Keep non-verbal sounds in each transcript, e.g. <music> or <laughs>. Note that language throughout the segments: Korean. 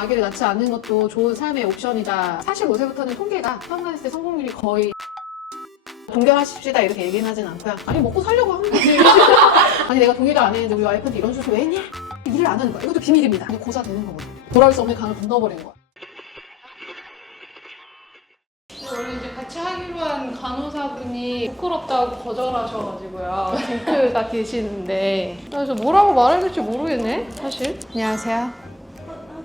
아, 아기를 낳지 않는 것도 좋은 삶의 옵션이다. 45세부터는 통계가 태어났을 때 성공률이 거의 동결하십시다 이렇게 얘기는 하진 않고요. 아니 먹고 살려고 하는 거지. <laughs> 아니 내가 동의도 안 했는데 우리 와이프한테 이런 수술 왜 했냐? 일을 안 하는 거야. 이것도 비밀입니다. 근데 고사 되는 거거든. 돌아올 수 없는 강을 건너버리는 거야. 원래 이제 같이 하기로 한 간호사분이 부끄럽다고 거절하셔가지고요. 딩크가 계시는데 그래서 뭐라고 말해야 될지 모르겠네 사실. 안녕하세요.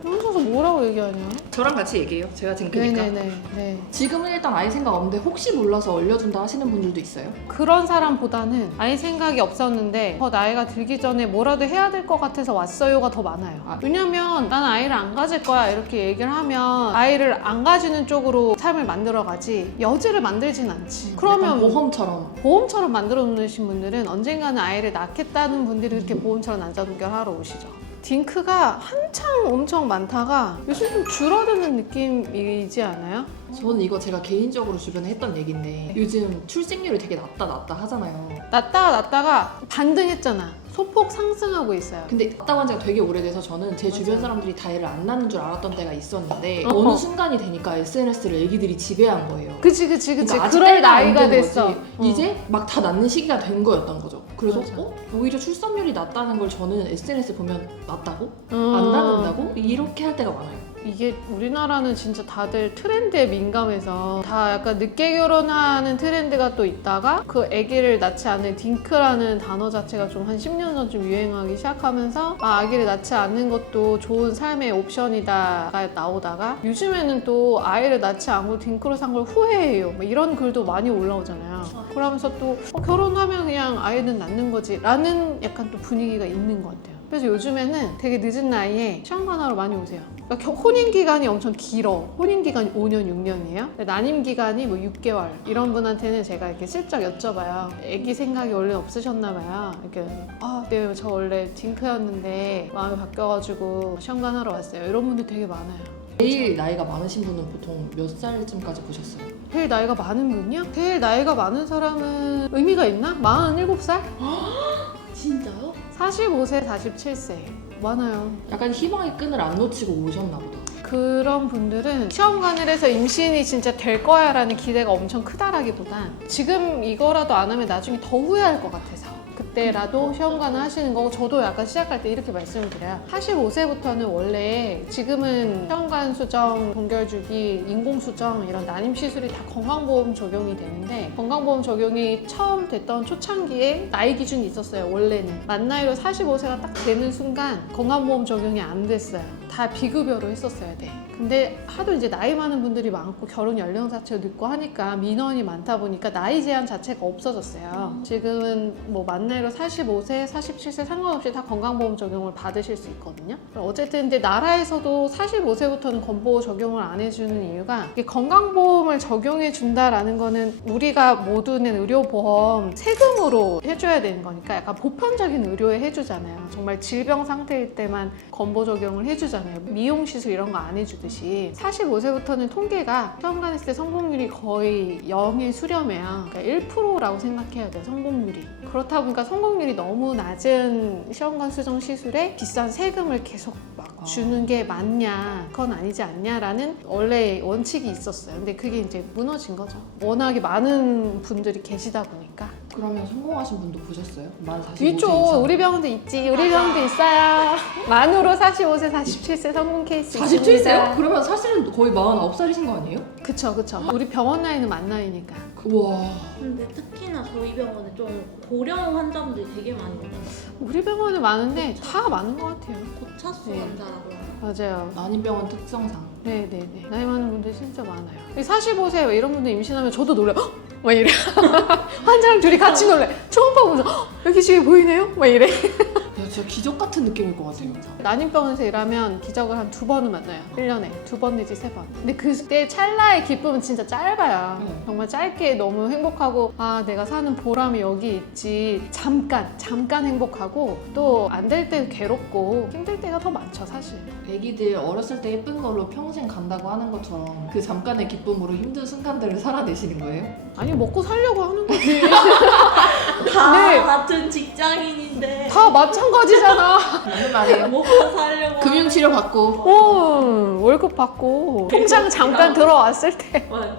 혼자서 뭐라고 얘기하냐? 저랑 같이 얘기해요. 제가 딩크니까. 네네네. 네. 지금은 일단 아예 생각 없는데 혹시 몰라서 얼려준다 하시는 분들도 있어요. 그런 사람보다는 아예 생각이 없었는데 더 나이가 들기 전에 뭐라도 해야 될 것 같아서 왔어요가 더 많아요. 아. 왜냐면 난 아이를 안 가질 거야 이렇게 얘기를 하면 아이를 안 가지는 쪽으로 삶을 만들어 가지 여지를 만들진 않지. 그러면 약간 보험처럼. 보험처럼 만들어 놓으신 분들은 언젠가는 아이를 낳겠다는 분들이 이렇게 보험처럼 난자동결하러 오시죠. 딩크가 한창 엄청 많다가 요즘 좀 줄어드는 느낌이지 않아요? 저는 이거 제가 개인적으로 주변에 했던 얘기인데 요즘 출생률이 되게 낮다 낮다 하잖아요. 낳다가 낳다가 반등했잖아. 소폭 상승하고 있어요. 근데 났다고 한 지가 되게 오래돼서 저는 제 주변. 사람들이 다 애를 안 낳는 줄 알았던 때가 있었는데. 어. 느 순간이 되니까 SNS를 애기들이 지배한 거예요. 그치 그치 그치 그러니까 아직 그럴 때가 안 나이가 된 됐어 거지. 어. 이제 막 다 낳는 시기가 된 거였던 거죠. 그래서 맞아. 어? 오히려 출산율이 낮다는 걸 저는 SNS 보면 낮다고? 어. 안 낳는다고? 이렇게 할 때가 많아요. 이게 우리나라는 진짜 다들 트렌드에 민감해서 다 약간 늦게 결혼하는 트렌드가 또 있다가 그 아기를 낳지 않는 딩크라는 단어 자체가 좀 한 10년 전쯤 유행하기 시작하면서 아 아기를 낳지 않는 것도 좋은 삶의 옵션이다가 나오다가 요즘에는 또 아이를 낳지 않고 딩크로 산 걸 후회해요. 뭐 이런 글도 많이 올라오잖아요. 그러면서 또 어, 결혼하면 그냥 아이는 낳는 거지 라는 약간 또 분위기가 있는 것 같아요 그래서 요즘에는 되게 늦은 나이에 시험관하러 많이 오세요 그러니까 겨- 혼인 기간이 엄청 길어. 혼인 기간이 5년, 6년이에요. 난임 기간이 뭐 6개월. 이런 분한테는 제가 이렇게 슬쩍 여쭤봐요. 아기 생각이 원래 없으셨나 봐요. 이렇게 아, 네, 저 원래 딩크였는데 마음이 바뀌어가지고 시험관하러 왔어요. 이런 분들 되게 많아요. 제일 나이가 많으신 분은 보통 몇 살쯤까지 보셨어요? 제일 나이가 많은 분이요? 제일 나이가 많은 사람은 의미가 있나? 47살? <gasps> <gasps> 진짜요? 45세, 47세. 많아요. 약간 희망의 끈을 안 놓치고 오셨나 보다. 그런 분들은 시험관을 해서 임신이 진짜 될 거야 라는 기대가 엄청 크다라기보단 지금 이거라도 안 하면 나중에 더 후회할 것 같아서 그때라도 시험관을 하시는 거고 저도 약간 시작할 때 이렇게 말씀을 드려요. 45세부터는 원래 지금은 시험관 수정, 동결 주기, 인공 수정 이런 난임 시술이 다 건강보험 적용이 되는데 건강보험 적용이 처음 됐던 초창기에 나이 기준이 있었어요 원래는. 만 나이로 45세가 딱 되는 순간 건강보험 적용이 안 됐어요 다 비급여로 했었어야 돼 근데 하도 이제 나이 많은 분들이 많고 결혼 연령 자체가 늦고 하니까 민원이 많다 보니까 나이 제한 자체가 없어졌어요 지금은 뭐 만 나이로 45세, 47세 상관없이 다 건강보험 적용을 받으실 수 있거든요 어쨌든 근데 나라에서도 45세부터는 건보 적용을 안 해주는 이유가 이게 건강보험을 적용해 준다라는 거는 우리가 모두 낸 의료보험 세금으로 해줘야 되는 거니까 약간 보편적인 의료에 해주잖아요. 정말 질병 상태일 때만 건보 적용을 해주잖아요. 미용 시술 이런 거 안 해주듯이 45세부터는 통계가 시험 갔을 때 성공률이 거의 0에 수렴해요. 그러니까 1%라고 생각해야 돼요. 성공률이. 그렇다 보니까 성공률이 너무 낮은 시험관 수정 시술에 비싼 세금을 계속 막 아. 주는 게 맞냐, 그건 아니지 않냐라는 원래 원칙이 있었어요. 근데 그게 이제 무너진 거죠. 워낙에 많은 분들이 계시다 보니까. 그러면 성공하신 분도 보셨어요? 만 45세 있죠. 이상. 우리 병원도 있지. 우리 병원도 있어요. 만으로 45세, 47세 성공 케이스 47세요? 있습니다. 그러면 사실은 거의 49살이신 거 아니에요? 그쵸, 그쵸. 우리 병원 나이는 만 나이니까. 그, 와. 근데 특히나 저희 병원에 좀 고령 환자분들이 되게 많이 오잖아요. 우리 병원은 많은데 다 많은 것 같아요. 고차수 네. 환자라고. 맞아요. 난임병원 특성상. 네네네. 나이 많은 분들 진짜 많아요. 45세 이런 분들 임신하면 저도. 헉! 막 이래. <laughs> 환자랑 둘이 같이 놀래. 초음파 보면서 헉! 여기 집이 보이네요? 막 이래. <laughs> 야, 진짜 기적 같은 느낌일 것 같아요. 난임병원에서 일하면 기적을 한 두 번은 만나요. 1년에 두 번 내지 세 번. 근데 그때 찰나의 기쁨은 진짜 짧아요. 네. 정말 짧게 너무 행복하고 아 내가 사는 보람이 여기 있지. 잠깐 잠깐 행복하고 또 안 될 때 괴롭고 힘들 때가 더 많죠 사실. 애기들 어렸을 때 예쁜 걸로 평생 간다고 하는 것처럼 그 잠깐의 기쁨으로 힘든 순간들을 살아내시는 거예요? 아니 먹고 살려고 하는 거지. <laughs> 다 네. 같은 직장인인데 다 마찬가지 잖아. 맞는 말이에요. 먹고 살려고 금융치료 받고 어, 월급 받고 통장 잠깐 들어왔을 때 맞아.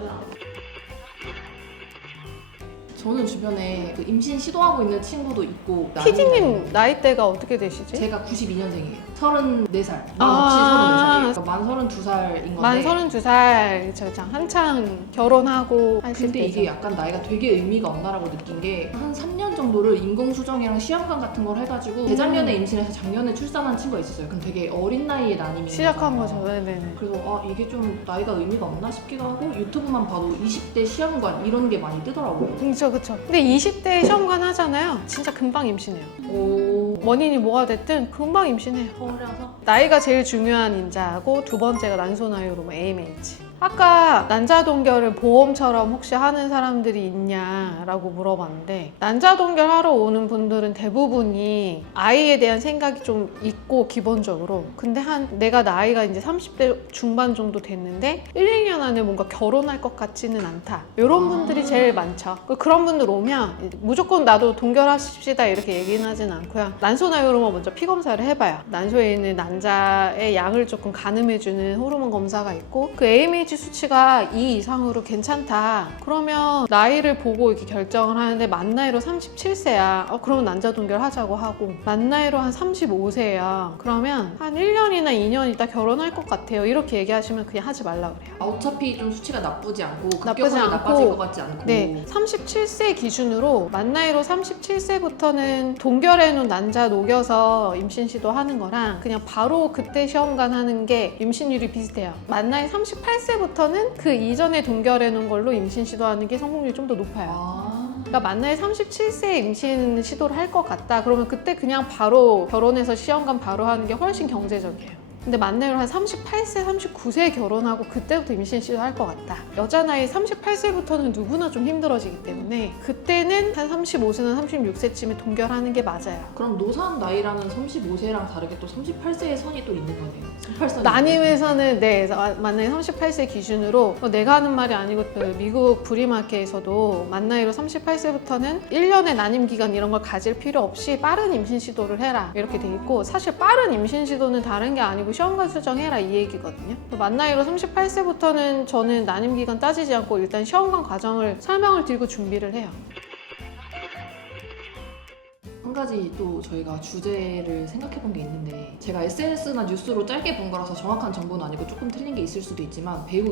저는 주변에 그 임신 시도하고 있는 친구도 있고 피디님 나이대가 어떻게 되시지? 제가 92년생이에요. 34살. 만 아. 없이 34살이에요. 그러니까 만 32살인 건데. 만 32살 저참 한창 결혼하고 하실 근데 때죠. 이게 약간 나이가 되게 의미가 없나라고 느낀 게 한 3년 정도를 인공수정이랑 시험관 같은 걸 해가지고 음. 재작년에 임신해서 작년에 출산한 친구가 있었어요. 그럼 되게 어린 나이에 난임인 시작한. 거죠. 네네네. 그래서 아 이게 좀 나이가 의미가 없나 싶기도 하고 유튜브만 봐도 20대 시험관 이런 게 많이 뜨더라고요. 그렇죠, 그렇죠. 근데 20대 시험관 하잖아요. 진짜 금방 임신해요. 오. 원인이 뭐가 됐든 금방 임신해요. 어 려서. 나이가 제일 중요한 인자고 두 번째가 난소나유로 뭐 AMH. 아까 난자 동결을 보험처럼 혹시 하는 사람들이 있냐라고 물어봤는데 난자 동결 하러 오는 분들은 대부분이 아이에 대한 생각이 좀 있고 기본적으로. 근데 한 내가 나이가 이제 30대 중반 정도 됐는데 1, 2년 안에 뭔가 결혼할 것 같지는 않다. 이런 분들이 제일 많죠. 그런 분들 오면 무조건 나도 동결하십시다 이렇게 얘기는 하진 않고요. 난소나 호르몬 먼저 피 검사를 해봐요. 난소에 있는 난자의 양을 조금 가늠해주는 호르몬 검사가 있고 그 AMH 수치가 2 이상으로 괜찮다. 그러면 나이를 보고 이렇게 결정을 하는데 만 나이로 37세야. 어, 그러면 난자 동결 하자고 하고. 만 나이로 한 35세야. 그러면 한 1년이나 2년 있다 결혼할 것 같아요. 이렇게 얘기하시면 그냥 하지 말라 그래요. 아, 어차피 좀 수치가 나쁘지 않고 나쁘지 급격하게 않고. 나빠질 것 같지 않고. 네, 37세 기준으로 만 나이로 37세부터는 동결해 놓은 난자 녹여서 임신 시도하는 거랑 그냥 바로 그때 시험관 하는 게 임신율이 비슷해요. 만 나이 38세 부터는 그 이전에 동결해 놓은 걸로 임신 시도하는 게 성공률이 좀 더 높아요. 아. 그러니까 만 나이 37세에 임신 시도를 할 것 같다. 그러면 그때 그냥 바로 결혼해서 시험관 바로 하는 게 훨씬 경제적이에요. 근데 만 나이로 한 38세, 39세에 결혼하고 그때부터 임신 시도할 것 같다. 여자 나이 38세부터는 누구나 좀 힘들어지기 때문에 그때는 한 35세나 36세쯤에 동결하는 게 맞아요. 그럼 노산 나이라는 35세랑 다르게 또 38세의 선이 또 있는 거네요. 38선. 난임에서는 네, 만 나이 38세 기준으로 어, 내가 하는 말이 아니고 그 미국 브리마켓에서도 만 나이로 38세부터는 1년의 난임 기간 이런 걸 가질 필요 없이 빠른 임신 시도를 해라 이렇게 돼 있고 사실 빠른 임신 시도는 다른 게 아니고 시험관 수정해라 이 얘기거든요. 만 나이로 38세부터는 저는 난임 기간 따지지 않고 일단 시험관 과정을 설명을 드리고 준비를 해요. 한 가지 또 저희가 주제를 생각해 본 게 있는데 제가 SNS나 뉴스로 짧게 본 거라서 정확한 정보는 아니고 조금 틀린 게 있을 수도 있지만 배우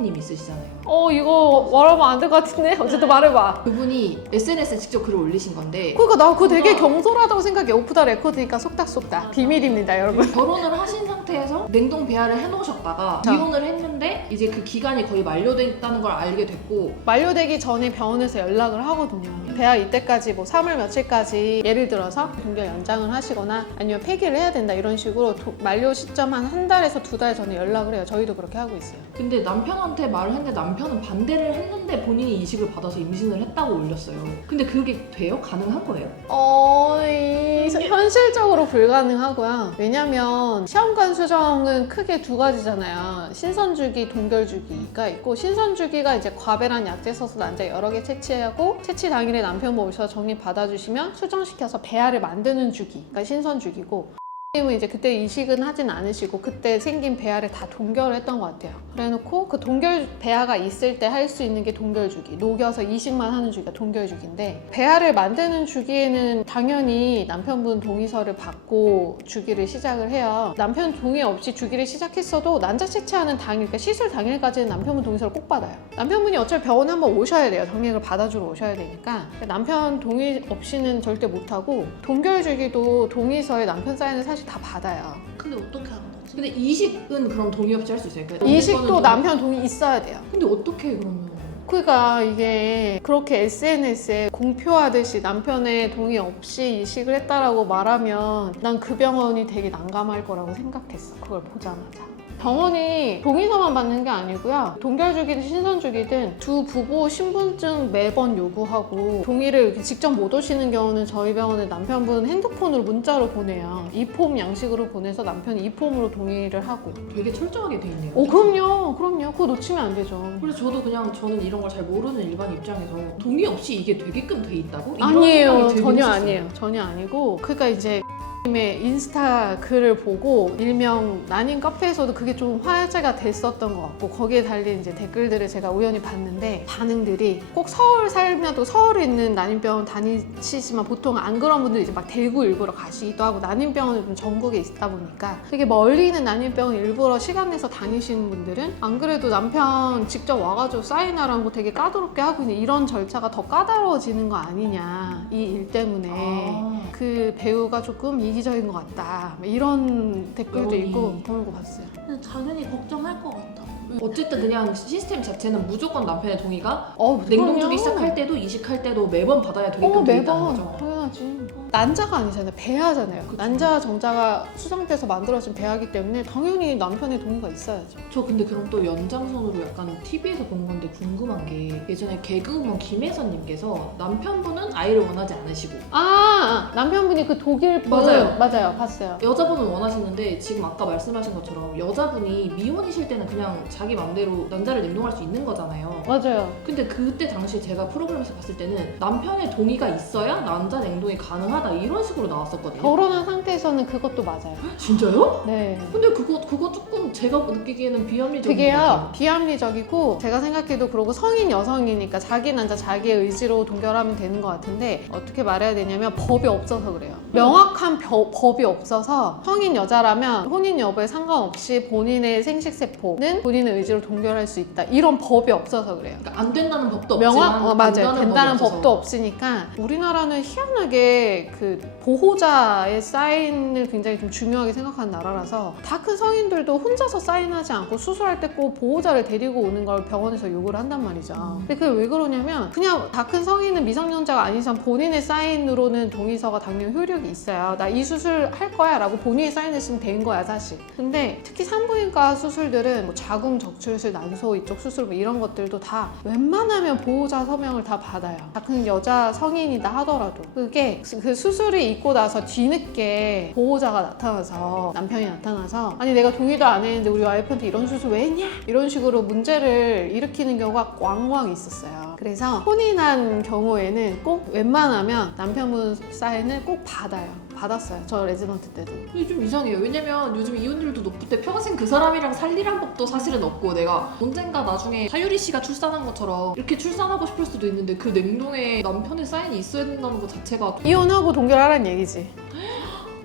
님 있으시잖아요. 어 이거 말하면 안 될 것 같은데 어쨌든 말해봐. 그분이 SNS에 직접 글을 올리신 건데 그러니까 나 그거 되게 경솔하다고 생각해. 오프 더 레코드니까 속닥속닥 비밀입니다 여러분. 결혼을 하신 상태에서 냉동 배아를 해놓으셨다가 자. 이혼을 했는데 이제 그 기간이 거의 만료됐다는 걸 알게 됐고 만료되기 전에 병원에서 연락을 하거든요. 배아 이때까지 뭐 3월 며칠까지 예를 들어서 동결 연장을 하시거나 아니면 폐기를 해야 된다 이런 식으로 도- 만료 시점 한 한 달에서 두 달 전에 연락을 해요. 저희도 그렇게 하고 있어요. 근데 남편한테 말을 했는데 남편은 반대를 했는데 본인이 이식을 받아서 임신을 했다고 올렸어요. 근데 그게 돼요? 가능한 거예요? 어, 이, 현실적으로 불가능하고요. 왜냐면 시험관 수정은 크게 두 가지잖아요. 신선주기, 동결주기가 있고 신선주기가 이제 과배란 약재 써서 난자 여러 개 채취하고 채취 당일에 남편분 오셔서 정리 받아주시면 수정시켜서 배아를 만드는 주기가 신선주기고 님은 이제 그때 이식은 하진 않으시고 그때 생긴 배아를 다 동결을 했던 것 같아요. 그래놓고 그 동결 배아가 있을 때 할 수 있는 게 동결 주기. 녹여서 이식만 하는 주기가 동결 주기인데 배아를 만드는 주기에는 당연히 남편분 동의서를 받고 주기를 시작을 해요. 남편 동의 없이 주기를 시작했어도 난자 채취하는 당일, 그러니까 시술 당일까지는 남편분 동의서를 꼭 받아요. 남편분이 어차피 병원에 한번 오셔야 돼요. 정액을 받아주러 오셔야 되니까 남편 동의 없이는 절대 못하고 동결 주기도 동의서에 남편 사인을 사실 다 받아요. 근데 어떻게 하는 거지? 근데 이식은 그럼 동의 없이 할 수 있어요? 그러니까 이식도 남편 동의 있어야 돼요. 근데 어떻게 그러면? 그러니까 이게 그렇게 SNS에 공표하듯이 남편의 동의 없이 이식을 했다라고 말하면 난 그 병원이 되게 난감할 거라고 생각했어. 그걸 보자마자. 병원이 동의서만 받는 게 아니고요. 동결주기든 신선주기든 두 부부 신분증 매번 요구하고 동의를 이렇게 직접 못 오시는 경우는 저희 병원에 남편분 핸드폰으로 문자로 보내요. 이 폼 양식으로 보내서 남편이 이 폼으로 동의를 하고. 되게 철저하게 돼 있네요. 오 그럼요, 그럼요. 그거 놓치면 안 되죠. 그래서 저도 그냥 저는 이런 걸 잘 모르는 일반 입장에서 동의 없이 이게 되게끔 돼 있다고? 이런 아니에요 생각이 들긴 전혀 했었어요. 아니에요 전혀 아니고 그러니까 이제 님의 인스타 글을 보고 일명 난임 카페에서도 그게 좀 화제가 됐었던 것 같고 거기에 달린 이제 댓글들을 제가 우연히 봤는데 반응들이 꼭 서울 살면도 서울에 있는 난임병원 다니시지만 보통 안 그런 분들이 이제 막 대구 일부러 가시기도 하고 난임병원은 좀 전국에 있다 보니까 되게 멀리 있는 난임병원 일부러 시간 내서 다니시는 분들은 안 그래도 남편 직접 와가지고 사인하라고 되게 까다롭게 하고 있는 이런 절차가 더 까다로워지는 거 아니냐 이 일 때문에 아. 그 배우가 조금 이 기적인 것 같다 뭐 이런 댓글도. 있고 그런 거 봤어요. 당연히 걱정할 것 같아. 어쨌든 그냥 시스템 자체는 무조건 남편의 동의가 어, 냉동 그럼요. 주기 시작할 때도 이식할 때도 매번 받아야 어 되게끔 돼 있다는 매번 거죠. 당연하지. 난자가 아니잖아요. 배아잖아요. 그쵸. 난자 정자가 수정돼서 만들어진 배아기 때문에 당연히 남편의 동의가 있어야죠. 저 근데 그럼 또 연장선으로 약간 TV에서 본 건데 궁금한 게 예전에 개그우먼 김혜선님께서 남편분은 아이를 원하지 않으시고 아 남편분이 그 독일 분 맞아요. 맞아요 봤어요. 여자분은 원하시는데 지금 아까 말씀하신 것처럼 여자분이 미혼이실 때는 그냥 자기 맘대로 남자를 냉동할 수 있는 거잖아요. 맞아요. 근데 그때 당시에 제가 프로그램에서 봤을 때는 남편의 동의가 있어야 남자 냉동이 가능하다 이런 식으로 나왔었거든요. 결혼한 상태에서는 그것도 맞아요. 진짜요? 네. 근데 그거 그거 조금 제가 느끼기에는 비합리적인 것 되게요 같아요. 비합리적이고 제가 생각해도 그러고 성인 여성이니까 자기 남자 자기의 의지로 동결하면 되는 것 같은데 어떻게 말해야 되냐면 법이 없어서 그래요 명확한 벼- 법이 없어서 성인 여자라면 혼인 여부에 상관없이 본인의 생식세포는 본인의 의지로 동결할 수 있다 이런 법이 없어서 그래요 그러니까 안 된다는 법도 없지만 명확 어, 맞아요 된다는 된다는 법이. 법도 없으니까 우리나라는 희한하게 그 보호자의 사인을 굉장히 좀 중요하게 생각하는 나라라서 다 큰 성인들도 혼자서 사인하지 않고 수술할 때 꼭 보호자를 데리고 오는 걸 병원에서 요구를 한단 말이죠. 음. 근데 그게 왜 그러냐면 그냥 다 큰 성인은 미성년자가 아닌 이상 본인의 사인으로는 동의서가 당연히 효력이 있어요. 나 이 수술 할 거야라고 본인이 사인했으면 된 거야 사실. 근데 특히 산부인과 수술들은 뭐 자궁 적출술 난소 이쪽 수술 뭐 이런 것들도 다 웬만하면 보호자 서명을 다 받아요. 다큰 여자 성인이다 하더라도 그게 그 수술이 있고 나서 뒤늦게 보호자가 나타나서 남편이 나타나서 아니 내가 동의도 안 했는데 우리 와이프한테 이런 수술 왜 했냐 이런 식으로 문제를 일으키는 경우가 왕왕 있었어요. 그래서 혼인한 경우에는 꼭 웬만하면 남편분 사인을 꼭 받아요. 받았어요. 저 레지던트 때도. 이게 좀 이상해요. 왜냐면 요즘 이혼율도 높을 때 평생 그 사람이랑 살리란 법도 사실은 없고 내가 언젠가 나중에 사유리 씨가 출산한 것처럼 이렇게 출산하고 싶을 수도 있는데 그 냉동에 남편의 사인이 있어야 된다는 것 자체가 이혼하고 동결하라는 얘기지.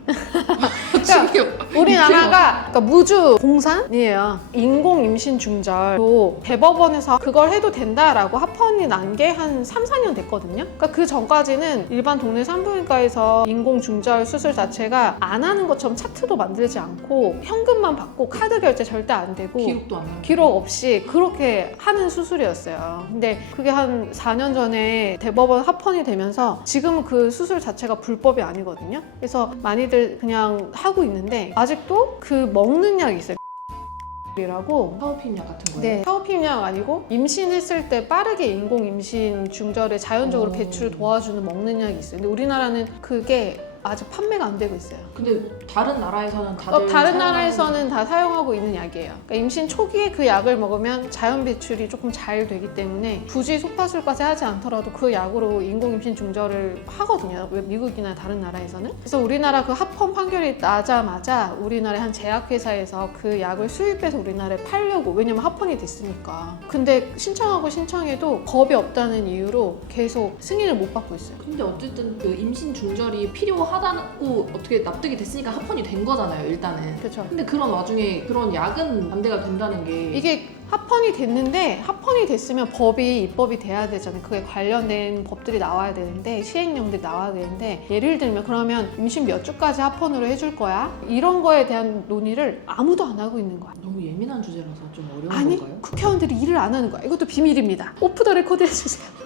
<laughs> 지금 <laughs> 우리나라가 그러니까 무주 공산이에요. 인공 임신 중절도 대법원에서 그걸 해도 된다라고 합헌이 난 게 한 3, 4년 됐거든요. 그러니까 그 전까지는 일반 동네 산부인과에서 인공 중절 수술 자체가 안 하는 것처럼 차트도 만들지 않고 현금만 받고 카드 결제 절대 안 되고 기록도 안. 기록 없이 그렇게 하는 수술이었어요. 근데 그게 한 4년 전에 대법원 합헌이 되면서 지금은 그 수술 자체가 불법이 아니거든요. 그래서 많이들 그냥 하고 있는 데 아직도 그 먹는 약이 있어요. 이라고 파워핀약 같은 거예요. 네, 사오피약 아니고 임신했을 때 빠르게 인공 임신 중절에 자연적으로 어. 배출을 도와주는 먹는 약이 있어요. 근데 우리나라는 그게 아직 판매가 안 되고 있어요. 근데 다른 나라에서는 다들 어, 다른 사용하는- 나라에서는 다 사용하고 있는 약이에요. 그러니까 임신 초기에 그 약을 먹으면 자연 배출이 조금 잘 되기 때문에 굳이 소파술까지 하지 않더라도 그 약으로 인공 임신 중절을 하거든요. 왜 미국이나 다른 나라에서는. 그래서 우리나라 그 합헌 판결이 나자마자 우리나라의 한 제약회사에서 그 약을 수입해서 우리나라에 팔려고 왜냐면 합헌이 됐으니까. 근데 신청하고 신청해도 법이 없다는 이유로 계속 승인을 못 받고 있어요. 근데 어쨌든 그 임신 중절이 필요 하다고 어떻게 납득이 됐으니까 합헌이 된 거잖아요. 일단은. 그렇죠. 근데 그런 와중에 그런 약은 반대가 된다는 게 이게 합헌이 됐는데 합헌이 됐으면 법이 입법이 돼야 되잖아요. 그에 관련된 법들이 나와야 되는데 시행령들이 나와야 되는데 예를 들면 그러면 임신 몇 주까지 합헌으로 해줄 거야? 이런 거에 대한 논의를 아무도 안 하고 있는 거야. 너무 예민한 주제라서 좀 어려운 아니 건가요? 국회의원들이 일을 안 하는 거야. 이것도 비밀입니다. 오프 더 레코드 해주세요.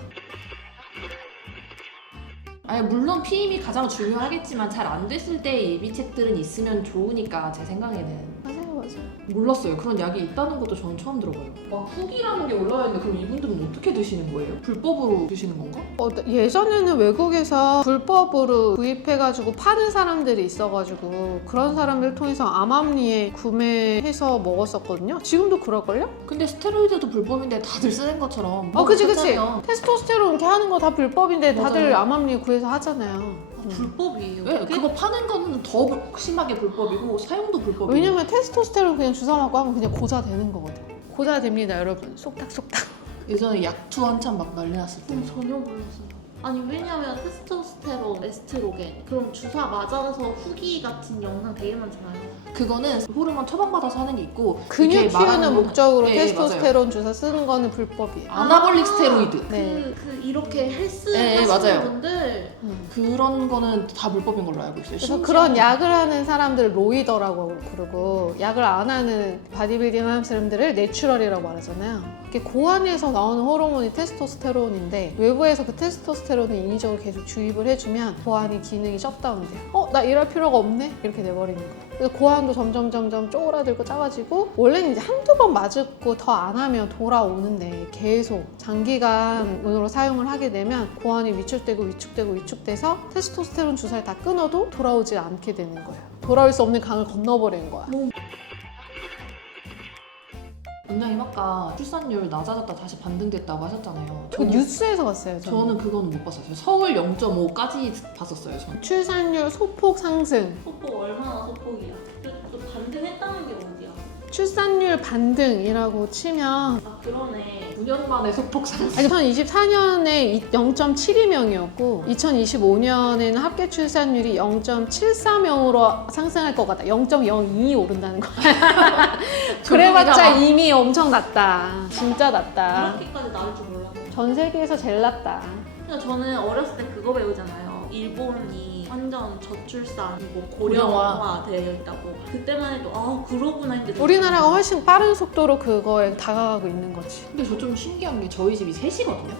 아니 물론 피임이 가장 중요하겠지만 잘 안 됐을 때 예비책들은 있으면 좋으니까 제 생각에는. 맞아요, 맞아요. 몰랐어요. 그런 약이 있다는 것도 저는 처음 들어봐요. 막 후기라는 게 올라와 있는데 그럼 이분들은 어떻게 드시는 거예요? 불법으로 드시는 건가? 어, 예전에는 외국에서 불법으로 구입해가지고 파는 사람들이 있어가지고 그런 사람들 통해서 암암리에 구매해서 먹었었거든요. 지금도 그럴걸요? 근데 스테로이드도 불법인데 다들 쓰는 것처럼 어, 그치, 그치. 테스토스테론 이렇게 하는 거 다 불법인데 다들 맞아요. 암암리 구해서 하잖아요. 불법이에요. 네, 그게? 그거 파는 거는 더 불- 심하게 불법이고 사용도 불법이고. 왜냐면 테스토스테론 그냥 주사 맞고 하면 그냥 고자 되는 거거든. 고자 됩니다, 여러분. 속닥속닥. 예전에 약투 한참 막 난리 났을 때. 전 전혀 몰랐어요. 아니 왜냐면 테스토스테론, 에스트로겐 그럼 주사 맞아서 후기 같은 영상 되게 많잖아요. 그거는 호르몬 처방받아서 하는 게 있고 근육 키우는 목적으로 예, 예, 테스토스테론 주사 쓰는 거는 불법이에요. 아나볼릭 아, 스테로이드 네. 그, 그 이렇게 헬스 예, 예, 하시는 맞아요. 분들 음. 그런 거는 다 불법인 걸로 알고 있어요. 그래서 심지어 그런 약을 하는 사람들 로이더라고 그러고 약을 안 하는 바디빌딩 하는 사람들을 내추럴이라고 말하잖아요. 이게 고안에서 나오는 호르몬이 테스토스테론인데 외부에서 그 테스토스테론을 인위적으로 계속 주입을 해주면 고안이 기능이 셧다운돼요. 어? 나 일할 필요가 없네? 이렇게 돼버리는 거예요. 그래서 고안도 점점 점점 쪼그라들고 작아지고 원래는 이제 한두 번 맞고 더 안 하면 돌아오는데 계속 장기간으로 사용을 하게 되면 고안이 위축되고 위축되고 위축돼서 테스토스테론 주사를 다 끊어도 돌아오지 않게 되는 거예요. 돌아올 수 없는 강을 건너버리는 거야. 원장님 아까 출산율 낮아졌다 다시 반등됐다고 하셨잖아요. 그 뉴스에서 봤어요. 저는. 저는 그거는 못 봤어요. 서울 0.5까지 봤었어요. 저는. 출산율 소폭 상승, 소폭 얼마나 소폭 출산율 반등이라고 치면 아 그러네. 9년 만에 소폭 상승. 아니 2024년에 0.72명이었고 2025년에는 합계 출산율이 0.730으로 상승할 것 같다. 0.02 오른다는 거야. <laughs> 그래봤자 이미 엄청 낮다. 진짜 낮다. 그렇게까지 나올 줄 몰랐네. 전 세계에서 제일 낮다. 그러니까 저는 어렸을 때 그거 배우잖아요. 일본이 완전 저출산이고 고령화. 고령화 되어 있다고. 그때만 해도 아 그러구나 했는데 우리나라가 훨씬 빠른 속도로 그거에 다가가고 있는 거지. 근데 저 좀 신기한 게 저희 집이 셋이거든요.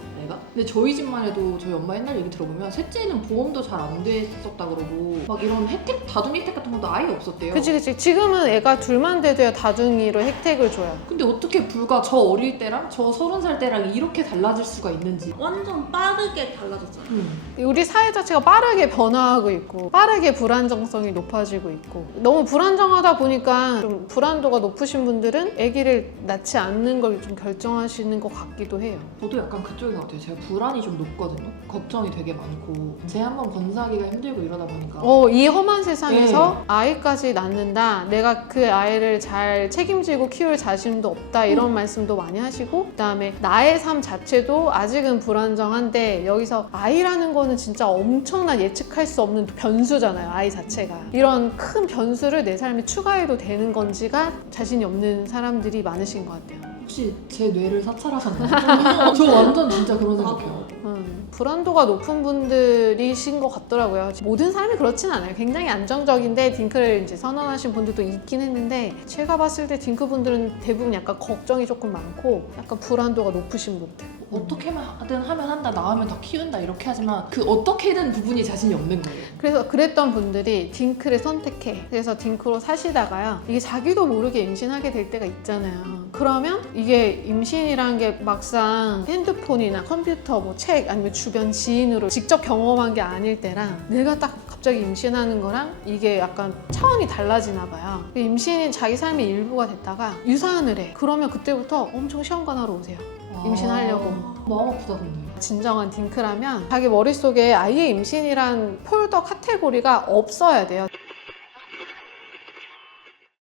근데 저희 집만 해도 저희 엄마 옛날 얘기 들어보면 셋째는 보험도 잘 안 됐었다 그러고 막 이런 혜택 다중 혜택 같은 것도 아예 없었대요. 그치 그치. 지금은 애가 둘만 돼도야 다둥이로 혜택을 줘요. 근데 어떻게 불과 저 어릴 때랑 저 서른 살 때랑 이렇게 달라질 수가 있는지. 완전 빠르게 달라졌잖아요. 음. 우리 사회 자체가 빠르게 변화하고 있고 빠르게 불안정성이 높아지고 있고 너무 불안정하다 보니까 좀 불안도가 높으신 분들은 아기를 낳지 않는 걸 좀 결정하시는 것 같기도 해요. 저도 약간 그쪽인 것 같아요. 제가 불안이 좀 높거든요. 걱정이 되게 많고 제 한 번 건사하기가 힘들고 이러다 보니까 어, 이 험한 세상에서 네. 아이까지 낳는다. 내가 그 아이를 잘 책임지고 키울 자신도 없다. 이런 말씀도 많이 하시고 그다음에 나의 삶 자체도 아직은 불안정한데 여기서 아이라는 거는 진짜 엄청난 예측할 수 없는 변수잖아요. 아이 자체가. 이런 큰 변수를 내 삶에 추가해도 되는 건지가 자신이 없는 사람들이 많으신 것 같아요. 혹시 제 뇌를 사찰하셨나요? <laughs> 저 완전 진짜 그런 생각해요. 음, 불안도가 높은 분들이신 것 같더라고요. 모든 사람이 그렇진 않아요. 굉장히 안정적인데 딩크를 이제 선언하신 분들도 있긴 했는데 제가 봤을 때 딩크 분들은 대부분 약간 걱정이 조금 많고 약간 불안도가 높으신 분들. 어떻게든 하면 한다, 나으면 더 키운다 이렇게 하지만 그 어떻게든 부분이 자신이 없는 거예요. 그래서 그랬던 분들이 딩크를 선택해. 그래서 딩크로 사시다가요. 이게 자기도 모르게 임신하게 될 때가 있잖아요. 그러면 이게 임신이란 게 막상 핸드폰이나 컴퓨터, 뭐 책, 아니면 주변 지인으로 직접 경험한 게 아닐 때랑 내가 딱 갑자기 임신하는 거랑 이게 약간 차원이 달라지나 봐요. 임신이 자기 삶의 일부가 됐다가 유산을 해. 그러면 그때부터 엄청 시험관 하러 오세요. 임신하려고. 아, 아프다 근데. 진정한 딩크라면 자기 머릿속에 아예 임신이란 폴더 카테고리가 없어야 돼요.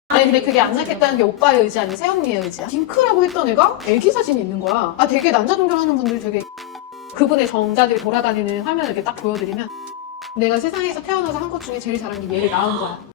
아니 근데 그게 안 낫겠다는 게 오빠의 의지 아니면 새언니의 의지야. 딩크라고 했던 애가 애기 사진이 있는 거야. 아 되게 난자 동결하는 분들 되게 그분의 정자들이 돌아다니는 화면을 이렇게 딱 보여드리면 내가 세상에서 태어나서 한 것 중에 제일 잘한 게 얘를 낳은 거야.